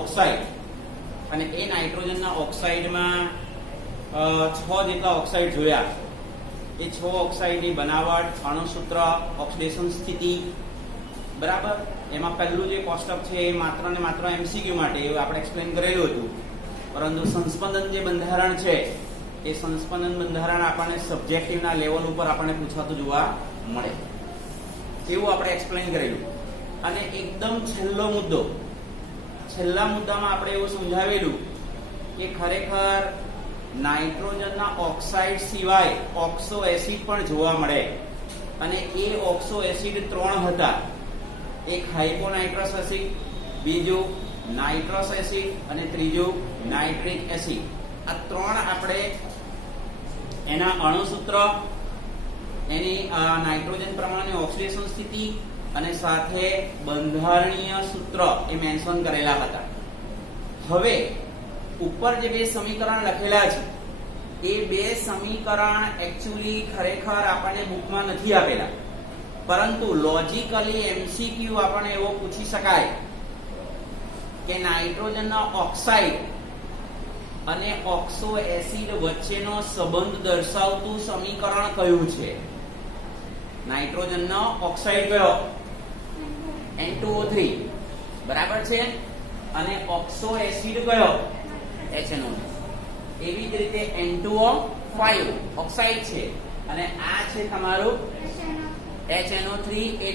Oxide અને એ નાઇટ્રોજનના ઓક્સાઇડમાં 6 જેટલા oxide જોયા. એ 6 ઓક્સાઇડની બનાવટ, અણુસૂત્ર, ઓક્સિડેશન સ્થિતિ, બરાબર. એમાં પહેલું જે કોષ્ટક છે એ માત્ર ને માત્ર એમસીક્યુ માટે એવું આપણે એક્સપ્લેન કરેલું હતું. પરંતુ સંસ્પંદન જે બંધારણ છે એ સંસ્પંદન બંધારણ આપણને સબ્જેક્ટિવના લેવલ ઉપર આપણને પૂછાતું જોવા મળે એવું આપણે એક્સપ્લેન કરેલું. અને એકદમ છેલ્લો મુદ્દો, છેલ્લા મુદ્દામાં આપણે એવું સમજાવેલું કે ખરેખર નાઇટ્રોજનના ઓક્સાઇડ સિવાય ઓક્સો એસિડ પણ જોવા મળે અને એ ઓક્સો એસિડ 3 હતા. એક હાઇપોનાઇટ્રસ એસિડ, બીજું નાઇટ્રસ એસિડ અને ત્રીજું નાઇટ્રિક એસિડ. આ 3 આપણે એના અણુસૂત્ર, એની નાઇટ્રોજન પ્રમાણની ઓક્સિડેશન સ્થિતિ અને સાથે બંધારણીય સૂત્ર એ મેન્શન કરેલા હતા. હવે ઉપર જે 2 સમીકરણ લખેલા છે એ 2 સમીકરણ એક્ચ્યુઅલી ખરેખર આપણને બુકમાં નથી આપેલા, પરંતુ લોજિકલી એમસીક્યુ આપણને એવો પૂછી શકાય કે નાઇટ્રોજનના ઓક્સાઇડ અને ઓક્સો એસિડ વચ્ચેનો સંબંધ દર્શાવતું સમીકરણ કયું છે? નાઇટ્રોજનનો ઓક્સાઇડ કયો? N2O3, બરાબર છે. અને ઓક્સો એસિડ કયો? HNO. એવી જ રીતે N2O5 ઓક્સાઇડ છે અને આ છે તમારું HNO3 એ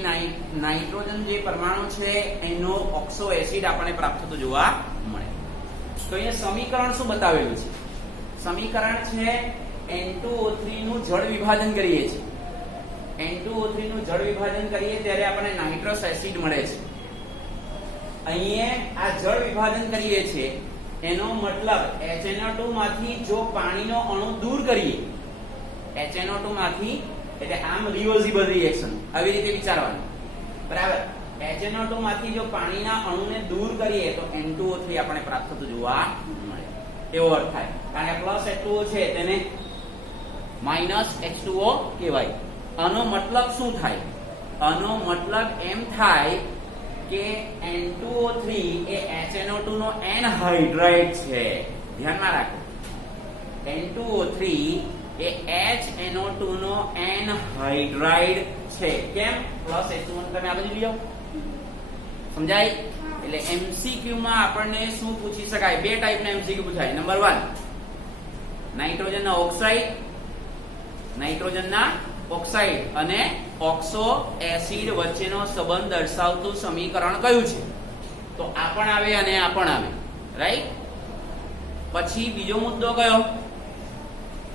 નાઇટ્રોજન જે પરમાણુ છે એનો ઓક્સો એસિડ આપણને પ્રાપ્ત થતો જોવા મળે. તો અહીંયા સમીકરણ શું બતાવેલું છે? સમીકરણ છે N2O3 નું જળ વિભાજન કરીએ છીએ. N2O3 નું જળ વિભાજન કરીએ ત્યારે આપણને નાઇટ્રસ એસિડ મળે છે. અહીંયા આ જળ વિભાજન કરીએ છીએ એનો મતલબ HNO2 માંથી જો પાણીનો અણુ દૂર કરીએ, HNO2 માંથી, એટલે આમ રિવર્સિબલ રિએક્શન આવી રીતે વિચારવાનું, બરાબર. HNO2 માંથી જો પાણીના અણુને દૂર કરીએ તો N2O3 આપણે પ્રાપ્ત થતું જોવા મળે. એવો અર્થ થાય. કારણ કે પ્લસ H2O છે તેને માઇનસ H2O કહેવાય. આનો મતલબ શું થાય? આનો મતલબ એમ થાય કે N2O3 એ HNO2 નો એનહાઇડ્રાઇડ છે. ધ્યાનમાં રાખો, N2O3 એ HNO2 નો એનહાઇડ્રાઇડ છે. કેમ? પ્લસ H2O તમે આ બાજુ લઈ જાઓ. સમજાય? એટલે એમસીક્યુ માં આપણને શું પૂછી શકાય? 2 ટાઈપના એમસીક્યુ પૂછાય. નંબર 1, નાઇટ્રોજનના ઓક્સાઇડ, નાઇટ્રોજનના ઓક્સાઇડ અને ઓક્સો એસિડ વચ્ચેનો સંબંધ દર્શાવતું સમીકરણ કયું છે? તો આ પણ આવે અને આ પણ આવે, રાઈટ. પછી બીજો મુદ્દો કયો?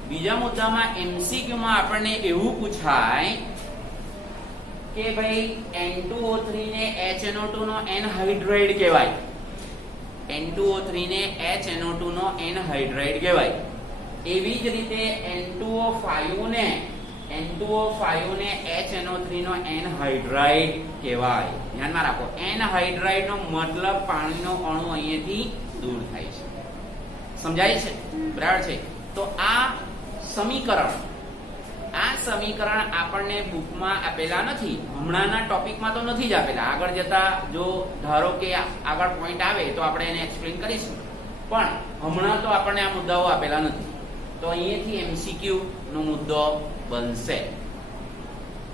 બીજા મુદ્દામાં એમસીક્યુ માં આપણને એવું પૂછાય કે ભાઈ N2O3 ને HNO2 નો એનહાઇડ્રાઇડ કહેવાય. N2O3 ને HNO2 નો એનહાઇડ્રાઇડ કહેવાય. એવી જ રીતે N2O5 ને HNO3 નો એનહાઇડ્રાઇડ કહેવાય. ધ્યાનમાં રાખો, એનહાઇડ્રાઇડ નો મતલબ પાણીનો અણુ અહીંયાથી દૂર થાય છે. સમજાય છે? બરાબર છે. તો આ સમીકરણ આપણને બુકમાં આપેલા નથી. હમણાંના ટોપિકમાં તો નથી જ આપેલા. આગળ જતા જો ધારો કે આગળ પોઈન્ટ આવે તો આપણે એને એક્સપ્લેન કરીશું, પણ હમણાં તો આપણને આ મુદ્દાઓ આપેલા નથી. તો અહીંયાથી એમસીક્યુ નો મુદ્દો બનશે.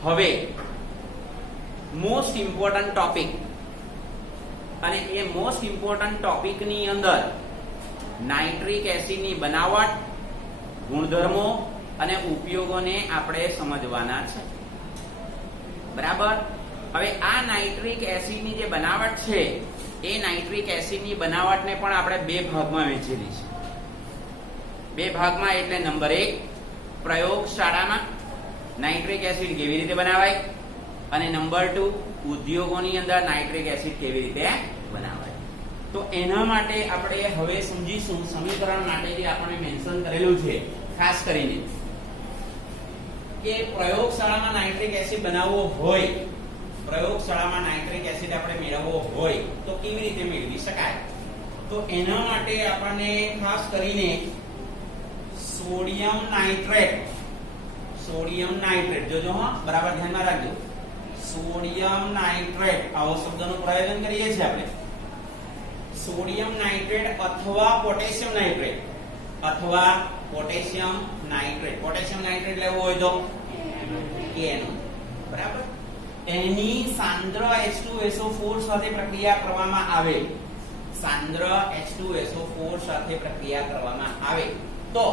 હવે મોસ્ટ ઇમ્પોર્ટન્ટ ટોપિક, અને એ મોસ્ટ ઇમ્પોર્ટન્ટ ટોપિકની અંદર નાઇટ્રિક એસિડની બનાવટ, ગુણધર્મો અને ઉપયોગોને આપણે સમજવાના છે. બરાબર. હવે આ નાઇટ્રિક એસિડની જે બનાવટ છે એ નાઇટ્રિક એસિડની બનાવટને પણ આપણે 2 ભાગમાં વહેંચેલી છે. 2 ભાગમાં એટલે નંબર 1, પ્રયોગશાળામાં નાઇટ્રિક એસિડ કેવી રીતે બનાવાય, અને નંબર 2, ઉદ્યોગોની અંદર નાઇટ્રિક એસિડ કેવી રીતે બનાવાય. તો એના માટે આપણે હવે સમજીશું સમીકરણ માટે જે આપણે મેન્શન કરેલું છે, ખાસ કરીને કે પ્રયોગશાળામાં નાઇટ્રિક એસિડ બનાવવો હોય, પ્રયોગશાળામાં નાઇટ્રિક એસિડ આપણે મેળવવો હોય તો કેવી રીતે મેળવી શકાય? તો એના માટે આપણને ખાસ કરીને સોડિયમ નાઇટ્રેટ જોજો, હા બરાબર ધ્યાનમાં રાખજો. સોડિયમ નાઇટ્રેટ આવો શબ્દનું પ્રયોજન કરીએ છીએ આપણે. સોડિયમ નાઇટ્રેટ અથવા પોટેશિયમ નાઇટ્રેટ અથવા પોટેશિયમ નાઇટ્રેટ. પોટેશિયમ નાઇટ્રેટ લેવું હોય તો KNO, બરાબર. એની સાંદ્ર H2SO4 સાથે પ્રક્રિયા કરવામાં આવે, સાંદ્ર H2SO4 સાથે પ્રક્રિયા કરવામાં આવે તો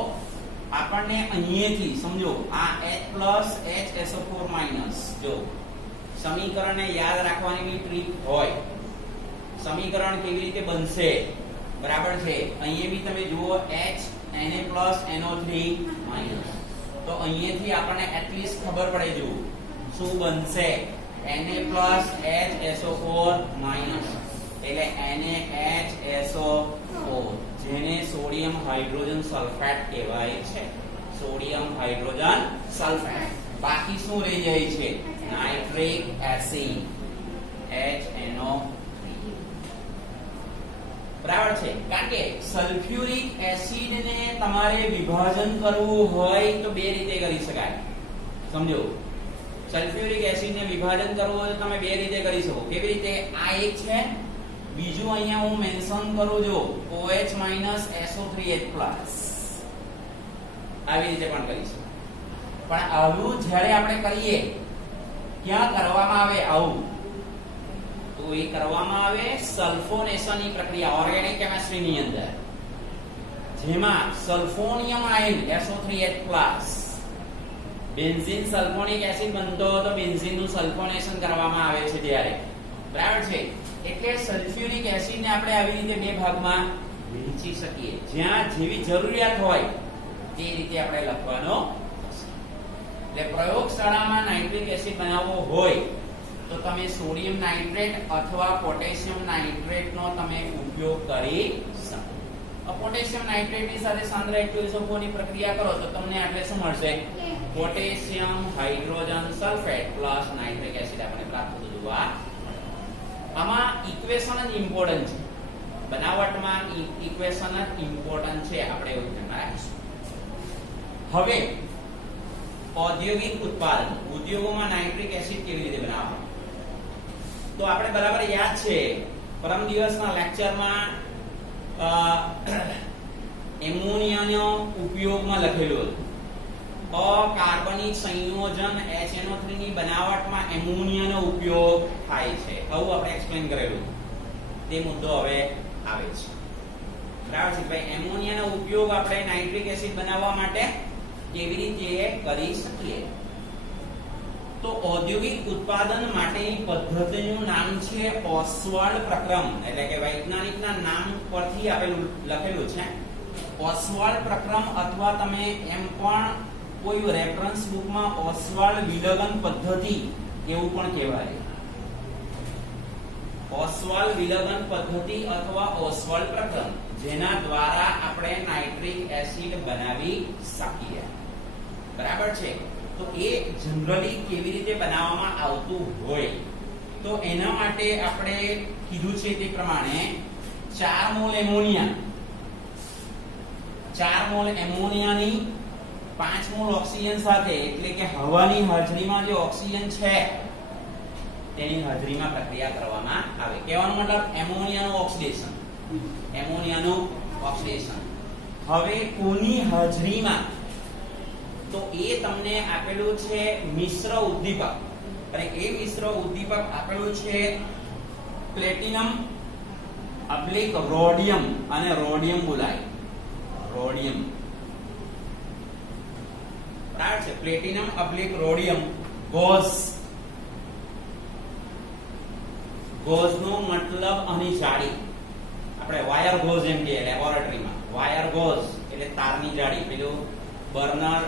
આપણને અહીંયાથી સમજો આ H+ HSO4- જો સમીકરણને યાદ રાખવાની બી ટ્રીક હોય, સમીકરણ કેવી રીતે બનશે, બરાબર છે. અહીંયા બી તમે જુઓ Na+NO3- તો અહીંયાથી આપણને એટલીસ્ટ ખબર પડે જો શું બનશે, Na+HSO4- એટલે NaHSO4 જેને સોડિયમ હાઇડ્રોજન સલ્ફેટ કહેવાય છે, સોડિયમ હાઇડ્રોજન સલ્ફેટ. બાકી શું રહી જાય છે, નાઇટ્રિક એસિડ HNO3, બરાબર છે. કારણ કે સલ્ફ્યુરિક એસિડ ને તમારે વિભાજન કરવું હોય તો બે રીતે કરી શકાય, સમજો. સલ્ફ્યુરિક એસિડ ને વિભાજન કરવું હોય તો તમે બે રીતે કરી શકો. કેવી રીતે, આ એક છે, બીજું અહીંયા હું મેન્શન કરું જો OH- SO3H+, આવી રીતે પણ કરી શકો. પણ આવું જ્યારે આપણે કરીએ, ક્યાં કરવામાં આવે આવું, તો એ કરવામાં આવે સલ્ફોનેશનની પ્રક્રિયા ઓર્ગેનિક કેમિસ્ટ્રીની અંદર, જેમાં sulphonium ion SO3H+, benzene sulphonic acid બનતો તો બેન્ઝીનનું સલ્ફોનેશન કરવામાં આવે છે ત્યારે, બરાબર છે. એટલે સલ્ફ્યુરિક એસિડ ને આપણે આવી રીતે બે ભાગમાં વહેંચી શકીએ, જ્યાં જેવી જરૂરિયાત હોય તે રીતે આપણે લખવાનો. એટલે પ્રયોગશાળામાં નાઇટ્રિક એસિડ બનાવવો હોય તો તમે સોડિયમ નાઇટ્રેટ અથવા પોટેશિયમ નાઇટ્રેટનો તમે ઉપયોગ કરી શકો. પોટેશિયમ નાઇટ્રેટની સાથે સાંદ્ર H2SO4 ની પ્રક્રિયા કરો તો તમને એટલે શું મળશે, potassium hydrogen sulphate plus nitric acid આપણે પ્રાપ્ત થતું. આમાં ઇક્વેશન જ ઇમ્પોર્ટન્ટ છે, બનાવટમાં ઇક્વેશન જ ઇમ્પોર્ટન્ટ છે, આપણે એવું ધ્યાનમાં રાખીશું. હવે ઔદ્યોગિક ઉત્પાદન, ઉદ્યોગોમાં નાઇટ્રિક એસિડ કેવી રીતે બનાવવા, તો આપણે બરાબર યાદ છે પરમ દિવસના લેક્ચરમાં એમોનિયાનો ઉપયોગમાં લખેલું હતું. અકાર્બનિક સંયોજન HNO3 ની બનાવટમાં એમોનિયાનો ઉપયોગ થાય છે, આવું આપણે એક્સપ્લેન કરેલું. તે મુદ્દો હવે આવે છે, બરાબર છે ભાઈ. એમોનિયાનો ઉપયોગ આપણે નાઇટ્રિક એસિડ બનાવવા માટે કેવી રીતે કરી શકીએ, તો ઔદ્યોગિક ઉત્પાદન માટેની પદ્ધતિનું નામ છે ઓસ્વાલ્ડ પ્રક્રમ, એટલે કે વૈજ્ઞાનિકના નામ પરથી આપેલું લખેલું છે ઓસ્વાલ્ડ પ્રક્રમ, અથવા તમે એમ પણ કોઈ રેફરન્સ બુકમાં ઓસ્વાલ્ડ વિલગન પદ્ધતિ એવું પણ કહેવાય. ઓસ્વાલ્ડ વિલગન પદ્ધતિ અથવા ઓસ્વાલ્ડ પ્રક્રમ, જેના દ્વારા આપણે નાઇટ્રિક એસિડ બનાવી શકીએ, બરાબર છે. તો એ જનરલી કેવી રીતે બનાવવામાં આવતું હોય, તો એના માટે આપણે કીધું છે તે પ્રમાણે 4 મોલ એમોનિયા, 4 મોલ એમોનિયાની 5 મોલ ઓક્સિજન સાથે, એટલે કે હવાની હાજરીમાં જે ઓક્સિજન છે તેની હાજરીમાં પ્રક્રિયા કરવામાં આવે. કહેવાનો મતલબ એમોનિયાનું ઓક્સિડેશન, એમોનિયાનું ઓક્સિડેશન. હવે કોની હાજરીમાં, તો એ તમને આપેલું છે મિશ્ર ઉદ્દીપક, અને એ મિશ્ર ઉદ્દીપક આપેલું છે પ્લેટિનમ / રોડિયમ, અને રોડિયમ બોલાય, રોડિયમ, બરાબર છે. પ્લેટિનમ / રોડિયમ ગોઝ, ગોઝનો મતલબ આની જાડી, આપણે વાયર ગોઝ એમ કહીએ લેબોરેટરીમાં. વાયર ગોઝ એટલે તારની જાડી, પેલું બર્નર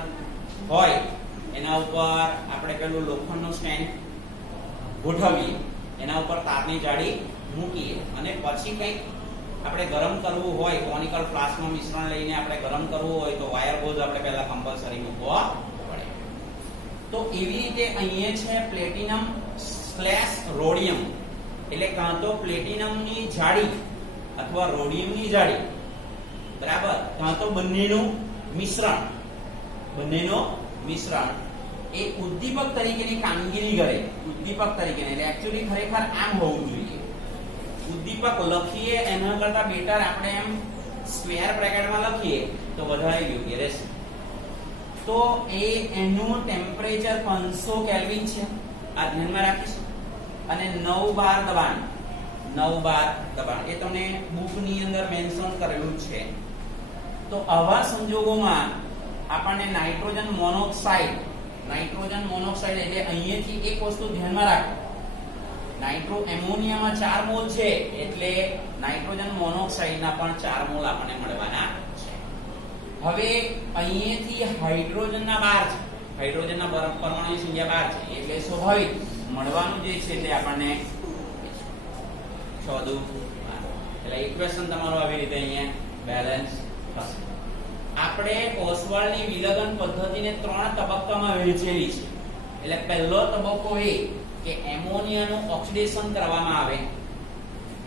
હોય એના ઉપર આપણે પેલું લોખંડનું સ્ટેન્ડ ગોઠવીએ, એના ઉપર તારની જાડી મૂકીએ, અને પછી કંઈક આપણે ગરમ કરવું હોય, કોનિકલ ફ્લાસ્કમાં મિશ્રણ લઈને આપણે ગરમ કરવું હોય તો વાયર ગોઝ આપણે પહેલા કમ્પલસરી મૂકવો પડે. તો એવી રીતે અહીંયા છે પ્લેટિનમ / રોડિયમ, એટલે કાં તો પ્લેટિનમની જાડી અથવા રોડિયમની જાડી, બરાબર, કાં તો બંનેનું મિશ્રણ, બંનેનું મિશ્રણ એ ઉદ્દીપક તરીકેની કામગીરી કરે, ઉદ્દીપક તરીકે, એટલે એક્ચ્યુઅલી ખરેખર આમ હોવું જોઈએ. ઉદ્દીપક લખીએ એના કરતા બેટર આપણે એમ સ્ક્વેર બ્રેકેટમાં લખીએ તો વધારે યોગ્ય રહેશે. તો એનું ટેમ્પરેચર 500 કેલ્વિન છે, આ ધ્યાનમાં રાખીશું. અને 9 બાર દબાણ, 9 બાર દબાણ એ તમને બુકની અંદર મેન્શન કરેલું છે. તો આવા સંજોગોમાં આપણને નાઇટ્રોજન મોનોક્સાઇડ એટલે અહીંયાથી એક વસ્તુ ધ્યાનમાં રાખો, નાઇટ્રો એમોનિયામાં 4 મોલ છે એટલે નાઇટ્રોજન મોનોક્સાઇડના પણ 4 મોલ આપણને મળવાના છે. હવે અહીંયાથી હાઇડ્રોજનના 12 છે, હાઇડ્રોજનના પરમાણુની સંખ્યા 12 છે એટલે સ્વાભાવિક મળવાનું જે છે તે આપણને 6 દુ 12. એટલે ઇક્વેશન તમારું આવી રીતે અહીંયા બેલેન્સ થશે. આપણે ઓસ્વાલ્ડની વિલગન પદ્ધતિને 3 તબક્કામાં વહેંચેલી છે. એટલે પહેલો તબક્કો એ કે એમોનિયાનું ઓક્સિડેશન કરવામાં આવે.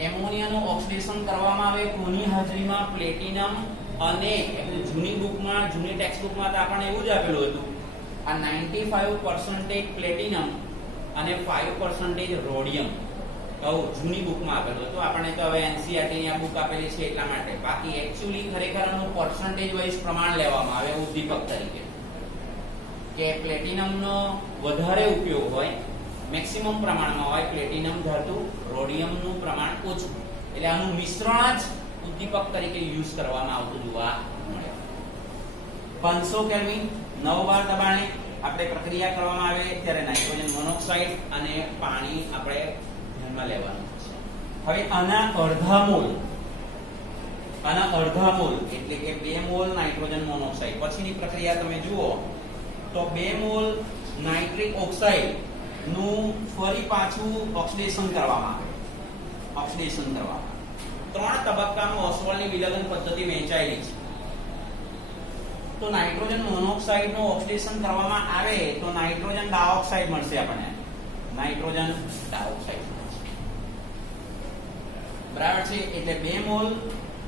એમોનિયાનું ઓક્સિડેશન કરવામાં આવે કોની હાજરીમાં? પ્લેટિનમ અને જૂની બુકમાં, જૂની ટેક્સ્ટ બુકમાં તો આપણને એવું જ આપેલું હતું, આ 95% પ્લેટિનમ અને 5% રોડિયમ. તો જૂની બુકમાં આપેલું હતું. આપણને તો હવે એનસીઈઆરટી ની આ બુક આપેલી છે એટલા માટે. બાકી એક્ચ્યુઅલી ખરેખર આનું પર્સન્ટેજ વાઇઝ પ્રમાણ લેવામાં આવે ઉદ્દીપક તરીકે, કે પ્લેટિનમનો વધારે ઉપયોગ હોય, મેક્સિમમ પ્રમાણમાં હોય પ્લેટિનમ ધાતુ, રોડિયમનું પ્રમાણ ઓછું. એટલે આનું મિશ્રણ જ ઉદ્દીપક તરીકે યુઝ કરવામાં આવતું જોવા મળે. 500 કેલ્વિન 9 બાર દબાણે આપણે પ્રક્રિયા કરવામાં આવે ત્યારે નાઇટ્રોજન મોનોક્સાઇડ અને પાણી આપણે ધ્યાનમાં લેવાનું છે. હવે આના અડધા મોલ એટલે કે 2 મોલ નાઇટ્રોજન મોનોક્સાઇડ પછીની પ્રક્રિયા તમે જુઓ તો 2 મોલ નાઇટ્રિક ઓક્સાઇડ નું ફરી પાછું ઓક્સિડેશન કરવામાં આવે. 3 તબક્કામાં ઓસ્વાલ્ડની વિલગન પદ્ધતિ વહેંચાયેલી છે. તો નાઇટ્રોજન મોનોક્સાઇડ નું ઓક્સિડેશન કરવામાં આવે તો નાઇટ્રોજન ડાયોક્સાઇડ મળશે આપણને. નાઇટ્રોજન ડાયોક્સાઇડ બરાબર છે. એટલે 2 મોલ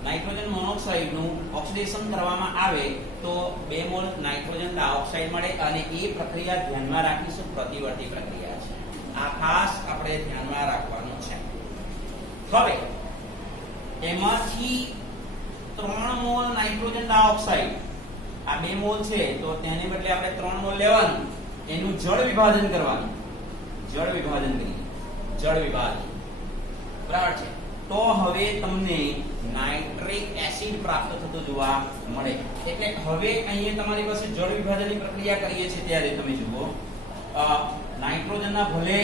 નાઇટ્રોજન મોનોક્સાઇડ નું ઓક્સિડેશન કરવામાં આવે તો 2 મોલ નાઇટ્રોજન ડાયોક્સાઇડ મળે. અને એ પ્રક્રિયા ધ્યાનમાં રાખીશું, પ્રતિવર્તી પ્રક્રિયા છે. આ ખાસ આપણે ધ્યાનમાં રાખવાનું છે. હવે એમાંથી 3 મોલ નાઇટ્રોજન ડાયોક્સાઇડ, આ 2 મોલ છે તો તેને બદલે આપણે 3 મોલ લેવાનું, એનું જળ વિભાજન કરવાનું. જળ વિભાજન બરાબર છે. તો હવે તમને નાઇટ્રિક એસિડ પ્રાપ્ત થતો જોવા મળે. એટલે હવે અહીંયા તમારી પાસે જળ વિભાજનની પ્રક્રિયા કરીએ છીએ ત્યારે તમે જુઓ નાઇટ્રોજનના ભલે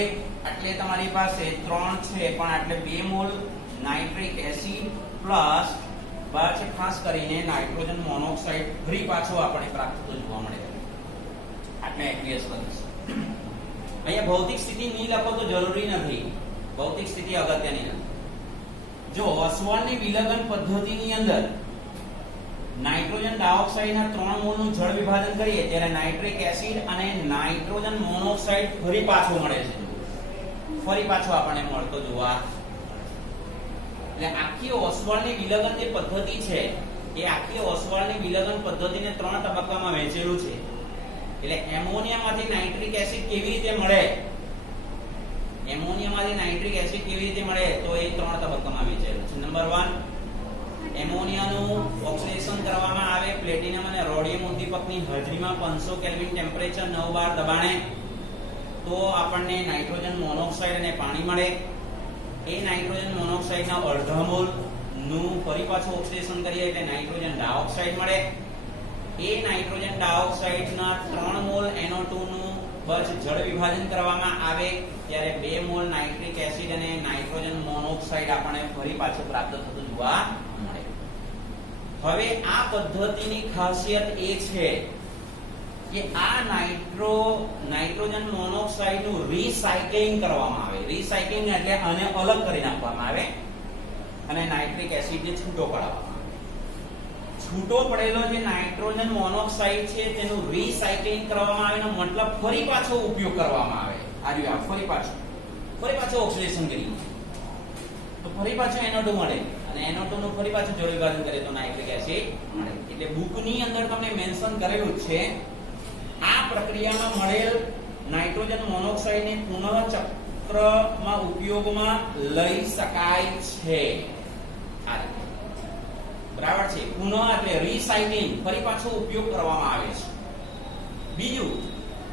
એટલે તમારી પાસે 3 છે પણ એટલે 2 મોલ નાઇટ્રિક એસિડ પ્લસ છે ખાસ કરીને નાઇટ્રોજન મોનોક્સાઇડ ફરી પાછો આપણે પ્રાપ્ત થતો જોવા મળે. આપણે એક્યુએસ કરીશું. અહીંયા ભૌતિક સ્થિતિ નહીં લખો તો જરૂરી નથી, ભૌતિક સ્થિતિ અગત્યની નથી. જો ઓસ્વાલ્ડની વિલગન પદ્ધતિની અંદર નાઇટ્રોજન ડાયોક્સાઇડના 3 મોલનું જળ વિભાજન કરીએ ત્યારે નાઇટ્રિક એસિડ અને નાઇટ્રોજન મોનોક્સાઇડ ફરી પાછો મળે છે. ફરી પાછો આપણને મળતો જોવા. એટલે આખી ઓસ્વાલ્ડની વિલગન જે પદ્ધતિ છે એ આખી ઓસ્વાલ્ડની વિલગન પદ્ધતિને 3 તબક્કામાં વહેંચેલું છે. એટલે એમોનિયામાંથી નાઇટ્રિક એસિડ કેવી રીતે મળે? એમોનિયામાંથી નાઇટ્રિક એસિડ કેવી રીતે મળે તો એ 3 તબક્કામાં વહેંચેલું છે. નંબર 1, એમોનિયાનું ઓક્સિડેશન કરવામાં આવે પ્લેટિનમ અને રોડિયમ ઉદ્દીપકની હાજરીમાં 500 કેલ્વિન ટેમ્પરેચર 9 બાર દબાણે, તો આપણને નાઇટ્રોજન મોનોક્સાઇડ અને પાણી મળે. એ નાઇટ્રોજન મોનોક્સાઇડના અડધા મોલ નું ફરી પાછું ઓક્સિડેશન કરીએ એટલે નાઇટ્રોજન ડાયોક્સાઇડ મળે. એ નાઇટ્રોજન ડાયોક્સાઇડના 3 મોલ NO2 નું બસ જળ વિભાજન કરવામાં આવે ત્યારે 2 મોલ નાઇટ્રિક એસિડ અને નાઇટ્રોજન મોનોક્સાઇડ આપણને ફરી પાછું પ્રાપ્ત થતું જોવા મળે. હવે આ પદ્ધતિની ખાસિયત એ છે કે આ નાઇટ્રોજન મોનોક્સાઇડ નું રીસાયકલિંગ કરવામાં આવે. રીસાયકલિંગ એટલે આને અલગ કરી નાખવામાં આવે અને નાઇટ્રિક એસિડ ને છૂટો પડાવવામાં આવે. છૂટો પડેલો જે નાઇટ્રોજન મોનોક્સાઇડ છે તેનું રીસાયકલિંગ કરવામાં આવે એનો મતલબ ફરી પાછો ઉપયોગ કરવામાં આવે. આ ફરી પાછો ઓક્સિડેશન કરી તો ફરી પાછો NO2 મળે અને NO2 નું ફરી પાછું જળ વિભાજન કરે તો નાઇટ્રિક એસિડ મળે. એટલે બુકની અંદર તમને મેન્શન કરેલું છે આ પ્રક્રિયામાં મળેલ નાઇટ્રોજન મોનોક્સાઇડને ચક્રમાં ઉપયોગમાં લઈ શકાય છે. આ રીતે. બરાબર છે. પુનઃ એટલે રીસાયકલિંગ, ફરી પાછો ઉપયોગ કરવામાં આવે છે. બીજું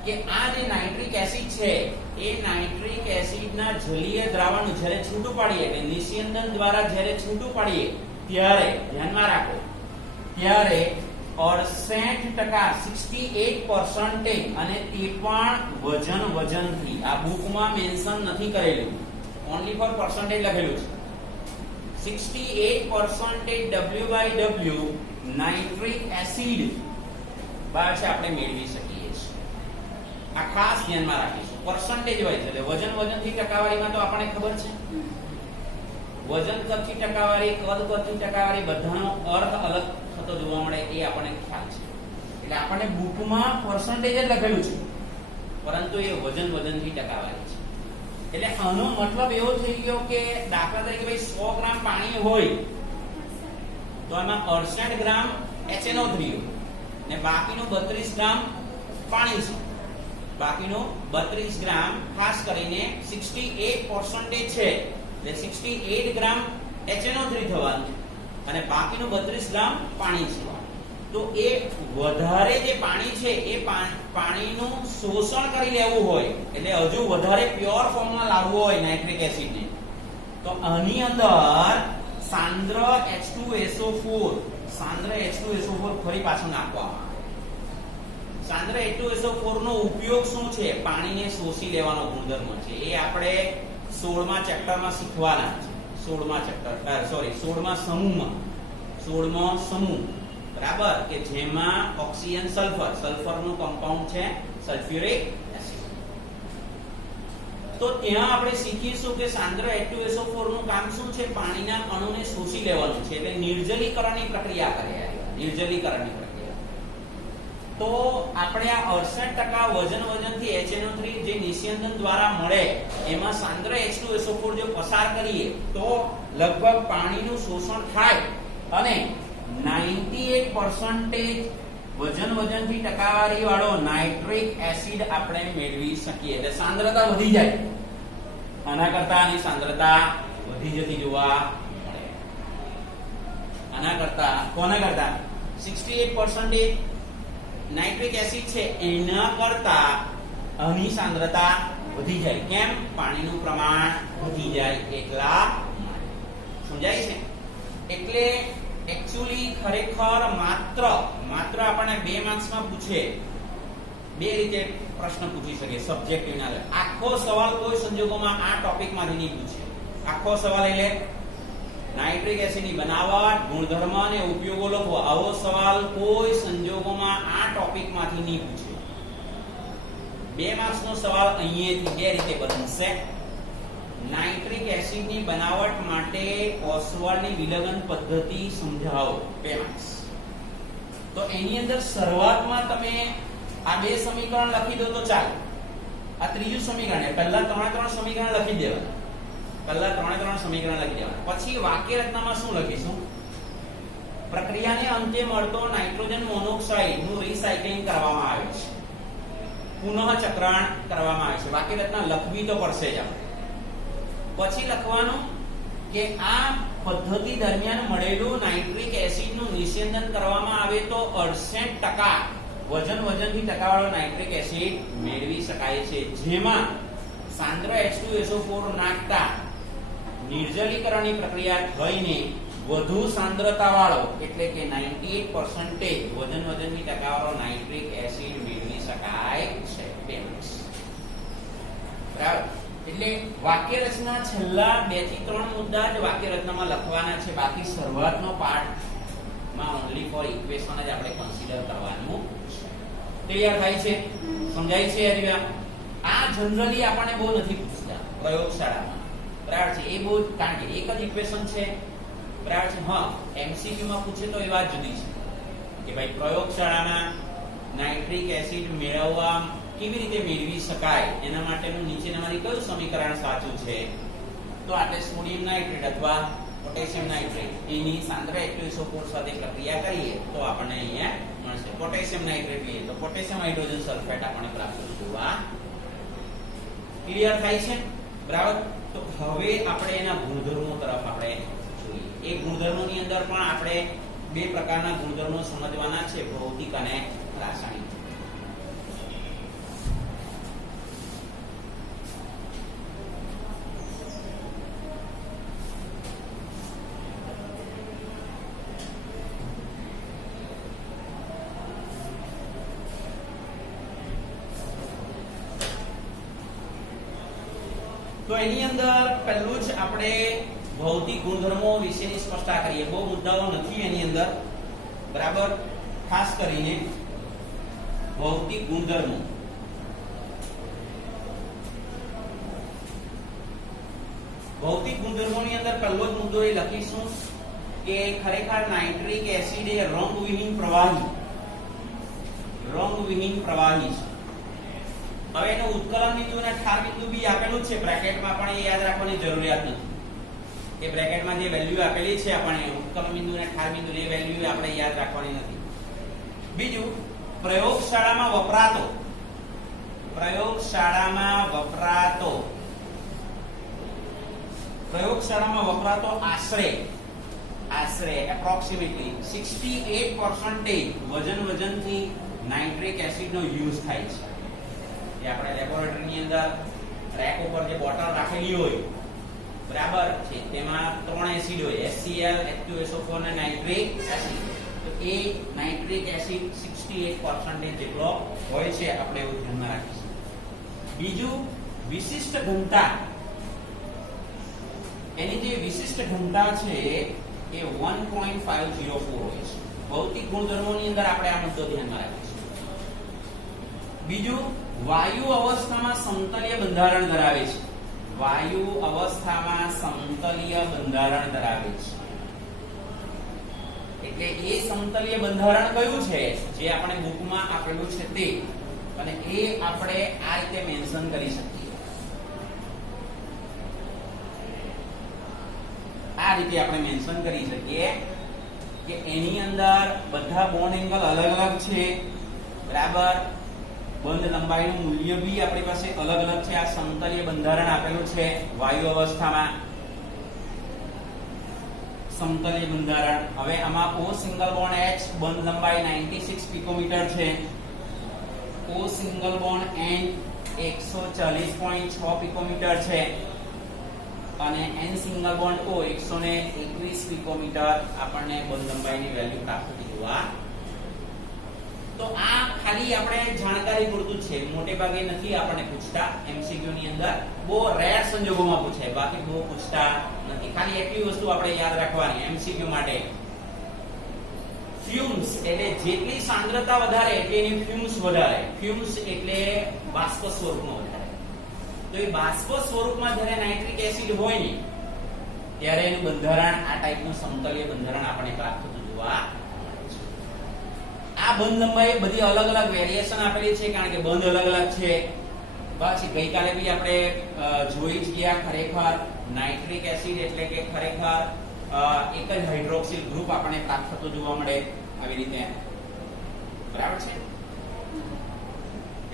કે આ જે નાઇટ્રિક એસિડ છે એ નાઇટ્રિક એસિડના જલીય દ્રાવણનું જ્યારે છૂટું પાડીએ એટલે નિસ્યંદન દ્વારા જ્યારે છૂટું પાડીએ ત્યારે ધ્યાનમાં રાખો ત્યારે 68% અને તે પણ વજનથી. આ બુકમાં મેન્શન નથી કરેલું, ઓન્લી ફોર પર્સન્ટેજ લખેલું છે. 68% W/W નાઇટ્રિક એસિડ બહાર છે આપણે મેળવી શકીએ છીએ. આ ખાસ ધ્યાનમાં રાખીશું. પર્સન્ટેજ વાઇઝ એટલે વજનથી ટકાવારીમાં તો આપણને ખબર છે વજન કરતી ટકાવારી, કદ કરતી ટકાવારી બધાનો અર્થ અલગ થતો જોવા મળે એ આપણને ખ્યાલ છે. એટલે આપણને બુકમાં પર્સન્ટેજ જ લખેલું છે પરંતુ એ વજનથી ટકાવારી છે. એટલે આનો મતલબ એવો થઈ ગયો કે દાખલા તરીકે ભાઈ 100 ગ્રામ પાણી હોય તો એમાં 68 ગ્રામ HNO3 હોય ને બાકીનું 32 ગ્રામ પાણી છે. બાકીનું 32 ગ્રામ ખાસ કરીને 68% છે એટલે 68 ગ્રામ HNO3 થવાનું અને બાકીનું 32 ગ્રામ પાણી છે. તો એ વધારે જે પાણી છે એ પાણીનું શોષણ કરી લેવું હોય એટલે હજુ વધારે પ્યોર ફોર્મમાં લાવવું હોય નાઇટ્રિક એસિડને તો આની અંદર સાંદ્ર H2SO4 ફરી પાછું નાખવામાં આવે. સાંદ્ર H2SO4 નો ઉપયોગ શું છે? પાણીને શોષી લેવાનો ગુણધર્મ છે. એ આપણે 16મા ચેપ્ટરમાં શીખવાના છે. 16મા સમૂહ બરાબર કે જેમાં ઓક્સિજન સલ્ફરનું કમ્પાઉન્ડ છે સલ્ફ્યુરિક એસિડ. તો ત્યાં આપણે શીખીશું કે સાંદ્ર H2SO4 નું કામ શું છે? પાણીના અણુને શોષી લેવાનું છે એટલે નિર્જલીકરણની પ્રક્રિયા કરે. નિર્જલીકરણની પ્રક્રિયા. તો આપણે આ 68% વજનથી HNO3 જે નિસ્યંદન દ્વારા મળે એમાં સાંદ્ર H2SO4 જો પસાર કરીએ તો લગભગ પાણીનું શોષણ થાય અને 98% વજનથી ટકાવારી વાળો નાઇટ્રિક એસિડ આપણે મેળવી શકીએ. એટલે સાંદ્રતા વધી જાય. આના કરતા આની સાંદ્રતા વધી જતી જોવા મળે. આના કરતા કોના કરતા 68% નાઇટ્રિક એસિડ છે એના કરતા આની સાંદ્રતા વધી જાય. કેમ? પાણીનું પ્રમાણ વધી જાય એટલા માટે. સમજાય છે? એટલે એક્ચ્યુઅલી ખરેખર માત્ર આપણને 2 માર્ક્સમાં પૂછે, 2 રીતે પ્રશ્ન પૂછી શકે સબ્જેક્ટિવ ના. આખો સવાલ કોઈ સંજોગોમાં આ ટોપિકમાંથી નહીં પૂછે. આખો સવાલ એટલે નાઇટ્રિક એસિડની બનાવટ, ગુણધર્મ અને ઉપયોગો લખો. આવો સવાલ કોઈ સંજોગોમાં આ ટોપિકમાંથી નહીં પૂછે. 2 માર્ક્સનો સવાલ અહીંયાથી 2 રીતે બનશે. નાઇટ્રિક એસિડની બનાવટ માટે ઓસ્વાલ્ડની વિલગન પદ્ધતિ સમજાવો. 2 માર્ક્સ. તો એની અંદર શરૂઆતમાં તમે આ 2 સમીકરણ લખી દો તો ચાલે. આ ત્રીજું સમીકરણ પહેલા 3 સમીકરણ લખી દેવાના. પછી વાક્ય રચનામાં શું લખીશું? પ્રક્રિયાને અંતે મળતો નાઇટ્રોજન મોનોક્સાઇડ નું રીસાયકલિંગ કરવામાં આવે છે. પુનઃચક્રણ કરવામાં આવે છે. વાક્ય રચના લખવી તો પડશે જ આપણે. પછી લખવાનું કે આ પદ્ધતિ દરમિયાન મળેલું નાઇટ્રિક એસિડનું નિસ્યંદન કરવામાં આવે તો 68% વજનથી ટકાવાળો નાઇટ્રિક એસિડ મેળવી શકાય છે. જેમાં સાંદ્ર H2SO4 નાખતા નિર્જલીકરણની પ્રક્રિયા થઈને વધુ સાંદ્રતાવાળો એટલે કે 98% વજનથી ટકાવાળો નાઇટ્રિક એસિડ મેળવી શકાય છે. બરાબર? એટલે વાક્ય રચના છેલ્લા 2 થી 3 મુદ્દા જ વાક્ય રચનામાં લખવાના છે. બાકી શરૂઆતનો પાર્ટમાં ઓન્લી ફોર ઇક્વેશન જ આપણે કન્સિડર કરવાનું છે. ક્લિયર થાય છે? સમજાય છે? આ જનરલી આપણને બહુ નથી પૂછતા પ્રયોગશાળામાં. બરાબર છે? એ બહુ કારણ કે એક જ ઇક્વેશન છે. બરાબર છે? હા, MCQ માં પૂછે તો એ વાત જુદી છે કે ભાઈ પ્રયોગશાળામાં નાઇટ્રિક એસિડ મેળવવા કેવી રીતે મેળવી શકાય એના માટેનું નીચેનામાંથી કયું સમીકરણ સાચું છે? તો આપણે સોડિયમ નાઇટ્રેટ અથવા પોટેશિયમ નાઇટ્રેટ એની સાંદ્ર H2SO4 સાથે પ્રક્રિયા કરીએ તો આપણને અહીંયા મળશે. પોટેશિયમ નાઇટ્રેટ લઈએ તો પોટેશિયમ હાઇડ્રોજન સલ્ફેટ આપણને પ્રાપ્ત થવા. ક્લિયર થાય છે? બરાબર. તો હવે આપણે એના ગુણધર્મો તરફ આપણે જોઈએ. એ ગુણધર્મોની અંદર પણ આપણે બે પ્રકારના ગુણધર્મો સમજવાના છે, ભૌતિક અને રાસાયણિક. તો એની અંદર પહેલું જ આપણે ભૌતિક ગુણધર્મો વિશેની સ્પષ્ટતા કરીએ. બહુ મુદ્દાઓ નથી એની અંદર, બરાબર. ખાસ કરીને ભૌતિક ગુણધર્મો. ભૌતિક ગુણધર્મોની અંદર પહેલો જ મુદ્દો એ લખીશું કે ખરેખર નાઇટ્રિક એસિડ એ રંગવિહીન પ્રવાહી છે. હવે એનું ઉત્કલન બિંદુ અને ઠાર બિંદુ બી આપેલું છે બ્રેકેટમાં, પણ એ યાદ રાખવાની જરૂરિયાત નથી. એ બ્રેકેટમાં જે વેલ્યુ આપેલી છે આપણે ઉત્કલન બિંદુ અને ઠાર બિંદુ, એ વેલ્યુ આપણે યાદ રાખવાની નથી. બીજું, પ્રયોગશાળામાં વપરાતો આશરે એપ્રોક્સિમેટલી 68% વજનથી નાઇટ્રિક એસિડ નો યુઝ થાય છે. જે આપણે લેબોરેટરીની અંદર રેક ઉપર જે બોટલ રાખેલી હોય, બરાબર છે, તેમાં 3 એસિડ હોય, HCl, H2SO4 અને નાઇટ્રિક એસિડ. તો એ નાઇટ્રિક એસિડ 68% જેટલો હોય છે, આપણે એવું ધ્યાનમાં રાખીશું. બીજું, વિશિષ્ટ ઘનતા. એની જે વિશિષ્ટ ઘનતા છે એ 1.504 હોય છે. ભૌતિક ગુણધર્મોની અંદર આપણે આ મુદ્દો ધ્યાનમાં રાખીશું. બીજું, વાયુ અવસ્થામાં સમતલીય બંધારણ ધરાવે છે. એટલે એ સમતલીય બંધારણ કયું છે જે આપણે બુકમાં આપેલું છે તે, અને એ આપણે આ રીતે મેન્શન કરી શકીએ. આ રીતે આપણે મેન્શન કરી શકીએ કે એની અંદર બધા બોન્ડ એંગલ અલગ અલગ છે, બરાબર. બંધ લંબાઈનું મૂલ્ય બી આપણી પાસે અલગ અલગ છે. આ સમતલીય બંધારણ આપેલું છે વાયુ અવસ્થામાં, સમતલીય બંધારણ. હવે આમાં O સિંગલ બોન્ડ H બંધ લંબાઈ 96 પિકોમીટર છે, O single bond N 140.6 picometre છે, અને N single bond O 121 picometre આપણને બંધ લંબાઈની વેલ્યુ પ્રાપ્ત થવા. તો આ ખાલી આપણે જાણકારી પૂરતું છે, મોટે ભાગે નથી આપણને પૂછતા. MCQ ની અંદર બહુ રેર સંજોગોમાં પૂછાય, બાકી બહુ પૂછતા નથી. ખાલી એટલી વસ્તુ આપણે યાદ રાખવાની MCQ માટે. ફ્યુમ્સ એટલે જેટલી સાંદ્રતા વધારે એટલે એની ફ્યુમ્સ વધારે. ફ્યુમ્સ એટલે બાષ્પ સ્વરૂપમાં વધારે. તો એ બાષ્પ સ્વરૂપમાં જ્યારે નાઇટ્રિક એસિડ હોય ને ત્યારે એનું બંધારણ આ ટાઈપનું સમતલીય બંધારણ આપણે પ્રાપ્ત થતું જોવા. આ બંધ લંબાઈ બધી અલગ અલગ વેરિએશન આપેલી છે, કારણ કે બંધ અલગ અલગ છે. પછી ગઈકાલે બી આપણે જોઈ જ ગયા, ખરેખર નાઇટ્રિક એસિડ એટલે કે ખરેખર એક જ હાઇડ્રોક્સિલ ગ્રુપ આપણને પ્રાપ્ત થતો જોવા મળે આવી રીતે, બરાબર છે.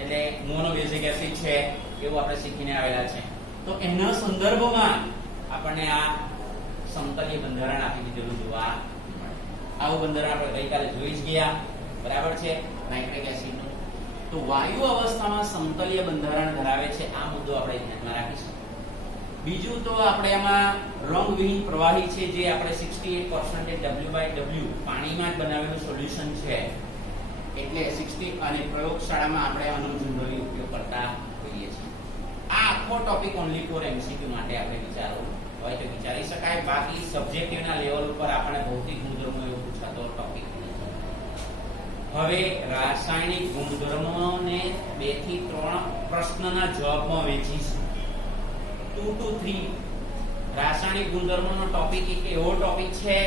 એટલે મોનોબેઝિક એસિડ છે એવું આપણે શીખીને આવેલા છે. તો એના સંદર્ભમાં આપણને આ સમતલીય બંધારણ આપી દીધેલું જોવા મળે. આવું બંધારણ આપણે ગઈકાલે જોઈ જ ગયા, બરાબર છે, નાઇટ્રિક એસિડનું. તો વાયુ અવસ્થામાં સમતલીય બંધારણ ધરાવે છે, આ મુદ્દો આપણે ધ્યાનમાં રાખીશું. બીજું તો આપણે આમાં રંગવિહીન પ્રવાહી છે, જે આપણે 68% W/W પાણીમાં જ બનાવેલું સોલ્યુશન છે, એટલે 60. અને પ્રયોગશાળામાં આપણે આનો જનરલી ઉપયોગ કરતા હોઈએ છીએ. આ આખો ટોપિક ઓન્લી ફોર MCQ માટે આપણે વિચારો હોય તો વિચારી શકાય. બાકી સબ્જેક્ટિવના લેવલ ઉપર આપણે ભૌતિક ગુણધર્મો એવો પૂછાતો ટોપિક. હવે રાસાયણિક ગુણધર્મોને 2 થી 3 પ્રશ્નના જવાબમાં વહેંચીશું. 2 to 3 રાસાયણિક ગુણધર્મોનો ટોપિક એક એવો ટોપિક છે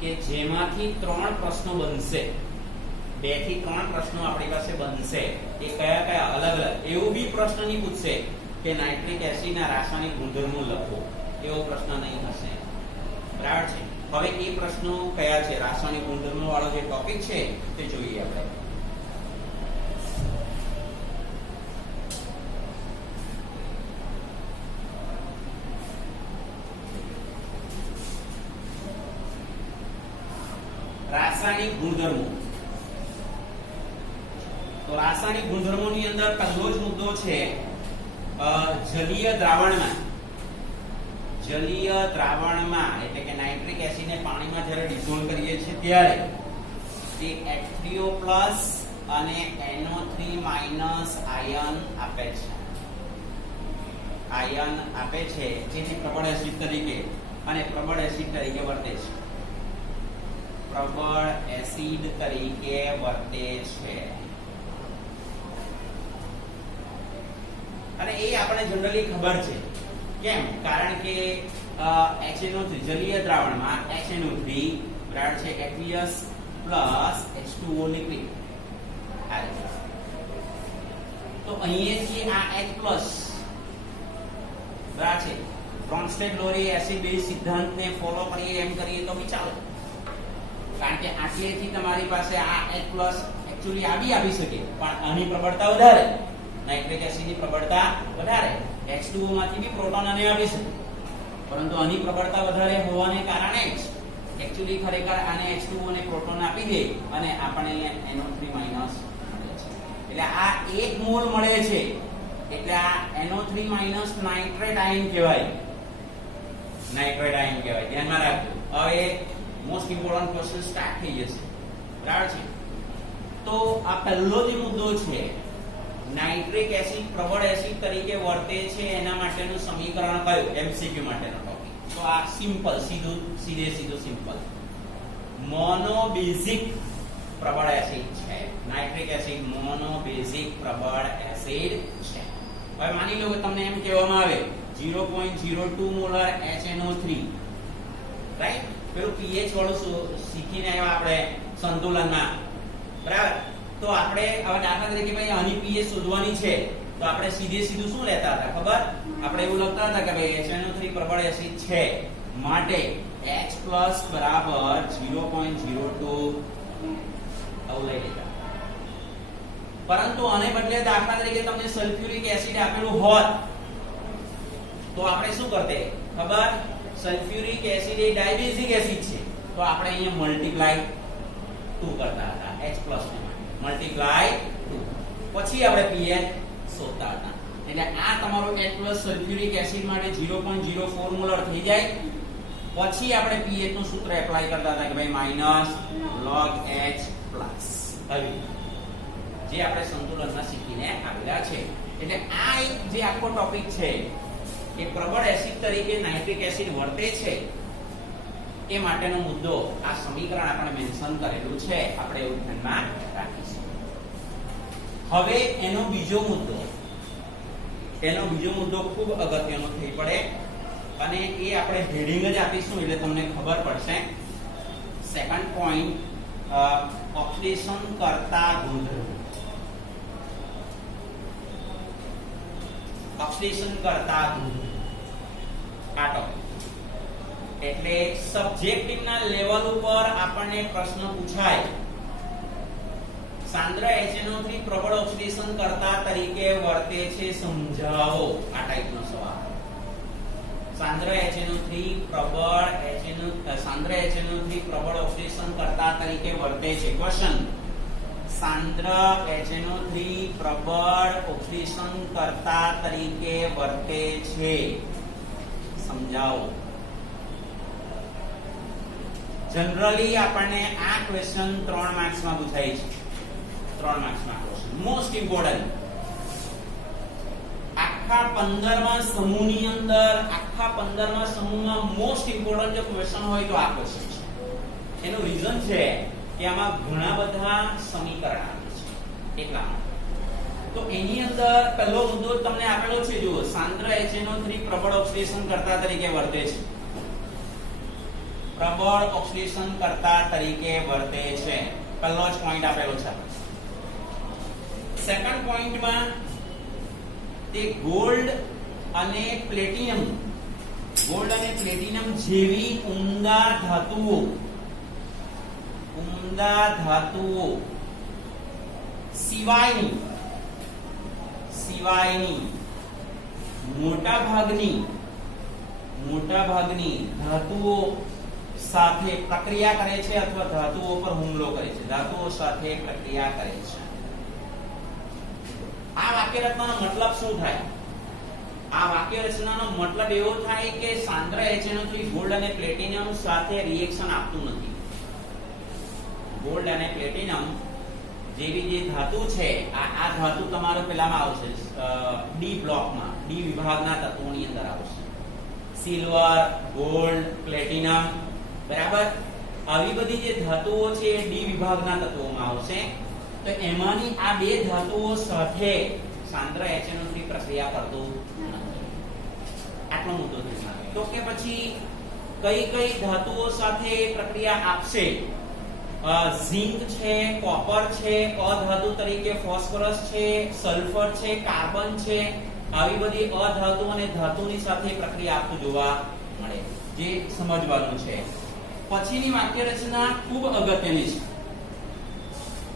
કે જેમાંથી 3 પ્રશ્નો બનશે. 2 થી 3 પ્રશ્નો આપણી પાસે બનશે. એ કયા કયા અલગ અલગ, એવું બી પ્રશ્ન નહીં પૂછશે કે નાઇટ્રિક એસિડના રાસાયણિક ગુણધર્મો લખો, એવો પ્રશ્ન નહીં હશે, બરાબર છે. હવે એ પ્રશ્નો કયા છે, રાસાયણિક ગુણધર્મો વાળો જે ટોપિક છે તે જોઈએ આપણે. રાસાયણિક ગુણધર્મો. તો રાસાયણિક ગુણધર્મોની અંદર પહેલો જ મુદ્દો છે જલીય દ્રાવણમાં એટલે કે નાઇટ્રિક એસિડને પાણીમાં જ્યારે ડિસોલ્વ કરીએ છીએ ત્યારે તે H3O+ અને NO3- આયન આપે છે જેથી પ્રબળ એસિડ તરીકે વર્તે છે. અને એ આપણે જનરલી ખબર છે. કેમ? કારણ કે HNO3 જલીય દ્રાવણમાં HNO3 બરાબર છે aqueous પ્લસ H2O લિક્વિડ. તો અહીંયાથી આ H+ બરાબર છે બ્રોન્સ્ટેડ-લોરી એસિડ બેઝ સિદ્ધાંતને ફોલો કરીએ એમ કરીએ તો બી ચાલે. કારણ કે આટલેથી તમારી પાસે આ H+ એક્ચ્યુઅલી આવી શકે પણ આની પ્રબળતા વધારે, નાઇટ્રિક એસિડની પ્રબળતા વધારે. H2O માંથી બી પ્રોટોન અને આવી શકે પરંતુ આની પ્રબળતા વધારે હોવાને કારણે જ એક્ચ્યુઅલી ખરેખર આને H2O ને પ્રોટોન આપી દે અને આપણે NO3- મળે છે. એટલે આ 1 મોલ મળે છે એટલે આ NO3- નાઇટ્રેટ આયન કહેવાય. ધ્યાનમાં રાખજો. હવે મોસ્ટ ઇમ્પોર્ટન્ટ ક્વેશ્ચન સ્ટાર્ટ થઈ જશે. બરાબર છે? તો આ પહેલો જે મુદ્દો છે નાઇટ્રિક એસિડ પ્રબળ એસિડ તરીકે વર્તે છે એના માટેનું સમીકરણ કયું? MCQ માટેનો ટોપિક. તો આ સિમ્પલ સીધું સિમ્પલ મોનોબેઝિક પ્રબળ એસિડ છે. નાઇટ્રિક એસિડ મોનોબેઝિક પ્રબળ એસિડ છે. હવે માની લો કે તમને એમ કહેવામાં આવે 0.02 મોલર HNO3 રાઈટ. પેલું pH વાળું શીખીને આવ્યા આપણે સંતુલનમાં. બરાબર? તો આપણે હવે દાખલા તરીકે ભાઈ આની pH શોધવાની છે તો આપણે સીધું શું લેતા હતા ખબર? આપણે એવું લખતા હતા કે ભાઈ HNO3 પ્રબળ એસિડ છે માટે H+ બરાબર 0.02 આવું લઈ લેતા. પરંતુ આને બદલે દાખલા તરીકે તમને સલ્ફ્યુરિક એસિડ આપેલું હોત તો આપણે શું કરતે ખબર? સલ્ફ્યુરિક એસિડ એ ડાયબેઝિક એસિડ છે તો આપણે અહીંયા મલ્ટીપ્લાય 2 કરતા હતા H+ ને મલ્ટીપ્લાય 2 પછી આપણે pH શોધતા હતા. એટલે આ તમારો H+ સલ્ફ્યુરિક એસિડ માટે 0.04 મોલર થઈ જાય. પછી આપણે pH નું સૂત્ર એપ્લાય કરતા હતા કે ભાઈ -log H+. હવે જે આપણે સંતુલનમાં શીખીને આવેલા છે. એટલે આ એક જે આખો ટોપિક છે કે પ્રબળ એસિડ તરીકે નાઇટ્રિક એસિડ વર્તે છે એ માટેનો મુદ્દો આ સમીકરણ આપણે મેન્શન કરેલું છે. આપણે એવું ધ્યાનમાં રાખીશું. હવે એનો બીજો મુદ્દો ખૂબ અગત્યનો થઈ પડે અને એ આપણે હેડિંગ જ આપીશું એટલે તમને ખબર પડશે. સેકન્ડ પોઈન્ટ ઓક્સિડેશન કરતા ગુણધર્મો. આ ટોપિક એટલે સબ્જેક્ટિવ ના લેવલ ઉપર આપણને પ્રશ્ન પૂછાય સાંદ્ર HNO3 પ્રબળ ઓક્સિડેશન કરતા તરીકે વર્તે છે સમજાવો. આ ટાઈપનો સવાલ. સાંદ્ર HNO3 પ્રબળ ઓક્સિડેશન કરતા તરીકે વર્તે છે. ક્વેશ્ચન સાંદ્ર HNO3 પ્રબળ ઓક્સિડેશન કરતા તરીકે વર્તે છે સમજાવો. જનરલી આપણને આ ક્વેશ્ચન 3 માર્ક્સમાં પૂછાય છે. 3 માર્ક્સમાં ક્વેશ્ચન મોસ્ટ ઇમ્પોર્ટન્ટ. આખા 15મા સમૂહની અંદર સમૂહમાં મોસ્ટ ઇમ્પોર્ટન્ટ જો ક્વેશ્ચન હોય તો આ ક્વેશ્ચન છે. એનું રીઝન છે કે આમાં ઘણા બધા સમીકરણ આવે છે એટલા માટે. તો એની અંદર પહેલો મુદ્દો તમને આપેલો છે જુઓ સાંદ્ર HNO3 પ્રબળ ઓક્સિડેશન કરતા તરીકે વર્તે છે. પ્રબળ ઓક્સિડેશન કરતા તરીકે વર્તે છે. પહેલો જ પોઈન્ટ આપેલો છે. સેકન્ડ પોઈન્ટમાં તે ગોલ્ડ અને પ્લેટિનમ જેવી ઉમદા ધાતુઓ સિવાયની મોટા ભાગની ધાતુઓ સાથે પ્રક્રિયા કરે છે અથવા ધાતુઓ પર હુમલો કરે છે, ધાતુઓ સાથે પ્રક્રિયા કરે છે. આ વાક્ય રચનાનો મતલબ શું થાય? આ વાક્ય રચનાનો મતલબ એવો થાય કે સાંદ્ર HNO3 ગોલ્ડ અને પ્લેટિનમ સાથે રિએક્શન આપતું નથી. ગોલ્ડ અને પ્લેટિનમ જેવી જે ધાતુ છે, આ ધાતુ તમારો પેલામાં આવશે ડી બ્લોકમાં, ડી વિભાગના તત્વોની અંદર આવશે. સિલ્વર, ગોલ્ડ, પ્લેટિનમ, બરાબર, આવી બધી જે ધાતુઓ છે એ ડી વિભાગના તત્વોમાં આવશે. તો એમાંની આ બે ધાતુઓ સાથે સાંદ્ર HNO3 પ્રક્રિયા કરતું નથી. આટલો મુદ્દો છે. તો કે પછી કઈ કઈ ધાતુઓ સાથે પ્રક્રિયા આપશે? ઝિંક છે, કોપર છે, અધાતુ તરીકે ફોસ્ફરસ છે, સલ્ફર છે, કાર્બન છે, આવી બધી અધાતુ અને ધાતુની સાથે પ્રક્રિયા આપતું જોવા મળે, જે સમજવાનું છે. પછીની વાક્ય રચના ખૂબ અગત્યની છે.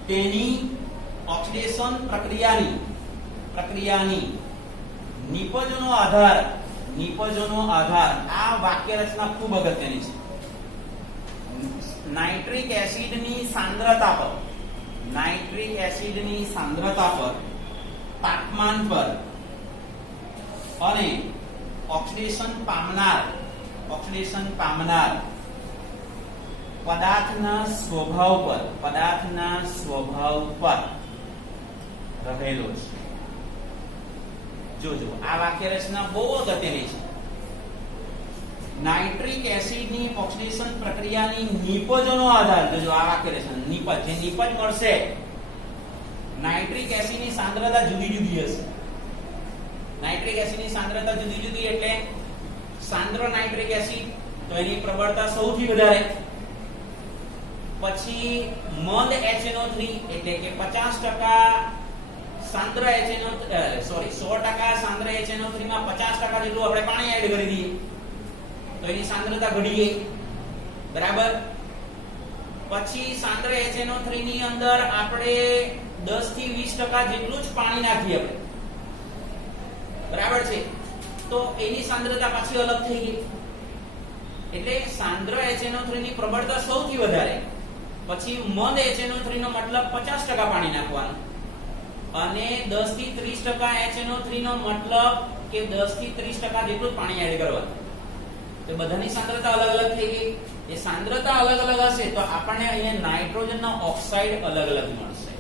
તેની ઓક્સિડેશન પ્રક્રિયાની નિપજનો આધાર, આ વાક્ય રચના ખૂબ અગત્યની છે. નાઇટ્રિક એસિડની સાંદ્રતા પર, તાપમાન પર અને ઓક્સિડેશન પામનાર પદાર્થના સ્વભાવ પર રહેલો છે. જોજો, આ વાક્ય રચના બહુ અગત્યની છે. નાઇટ્રિક એસિડની ઓક્સિડેશન પ્રક્રિયાની નિપજનો આધાર, જોજો આ વાક્ય રચના, નિપજ મળશે. નાઇટ્રિક એસિડની સાંદ્રતા જુદી જુદી હશે. નાઇટ્રિક એસિડની સાંદ્રતા જુદી જુદી એટલે સાંદ્ર નાઇટ્રિક એસિડ તો એની પ્રબળતા સૌથી વધારે. પછી મંદ HNO3 એટલે કે 50% સાંદ્ર HNO3 100% સાંદ્ર HNO3 માં 50% જેટલું આપણે પાણી એડ કરી દઈએ તો એની સાંદ્રતા ઘટી ગઈ, બરાબર. પછી સાંદ્ર HNO3 ની અંદર આપણે 10 થી 20% જેટલું જ પાણી નાખીએ આપણે, બરાબર છે, તો એની સાંદ્રતા પાછી અલગ થઈ ગઈ. એટલે સાંદ્ર HNO3 ની પ્રબળતા સૌથી વધારે. પછી મંદ HNO3 નો મતલબ 50% પાણી નાખવાનું અને 10 થી 30% HNO3 નો મતલબ કે 10 થી 30% જેટલું જ પાણી એડ કરવાનું. તો બધાની સાંદ્રતા અલગ અલગ થઈ ગઈ. એ સાંદ્રતા અલગ અલગ હશે તો આપણને અહીંયા નાઇટ્રોજનનો ઓક્સાઇડ અલગ અલગ મળશે.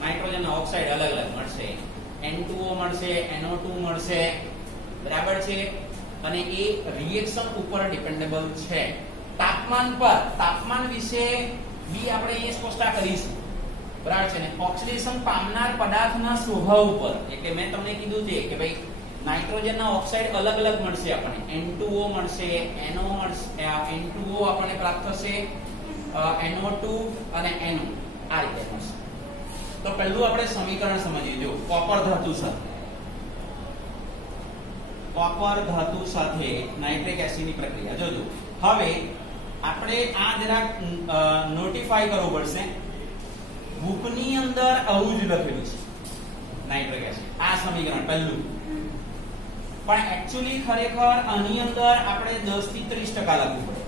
નાઇટ્રોજનનો ઓક્સાઇડ અલગ અલગ મળશે. N2O મળશે, NO2 મળશે, બરાબર છે. અને એ રિએક્શન ઉપર ડિપેન્ડેબલ છે. તાપમાન વિશે બી આપણે એ સ્પષ્ટતા કરીશું, બરાબર છે ને. ઓક્સિડેશન પામનાર પદાર્થના સ્વભાવ ઉપર, એટલે મેં તમને કીધું છે કે ભાઈ નાઇટ્રોજનના ઓક્સાઇડ અલગ અલગ મળશે. આપણને N2O મળશે, NO મળશે, N2O આપણને પ્રાપ્ત થશે, NO2 અને NO આ રીતે મળશે. તો પહેલું આપણે સમીકરણ સમજીએ. જો કોપર ધાતુ સાથે નાઇટ્રિક એસિડની પ્રક્રિયા જોજો. હવે આપણે આ જરાક નોટિફાઈ કરવું પડશે. બુકની અંદર આવું જ લખેલું છે નાઇટ્રિક એસિડ, આ સમીકરણ પહેલું, પણ એક્ચ્યુઅલી ખરેખર આની અંદર આપણે 10 થી 30% લખવું પડે.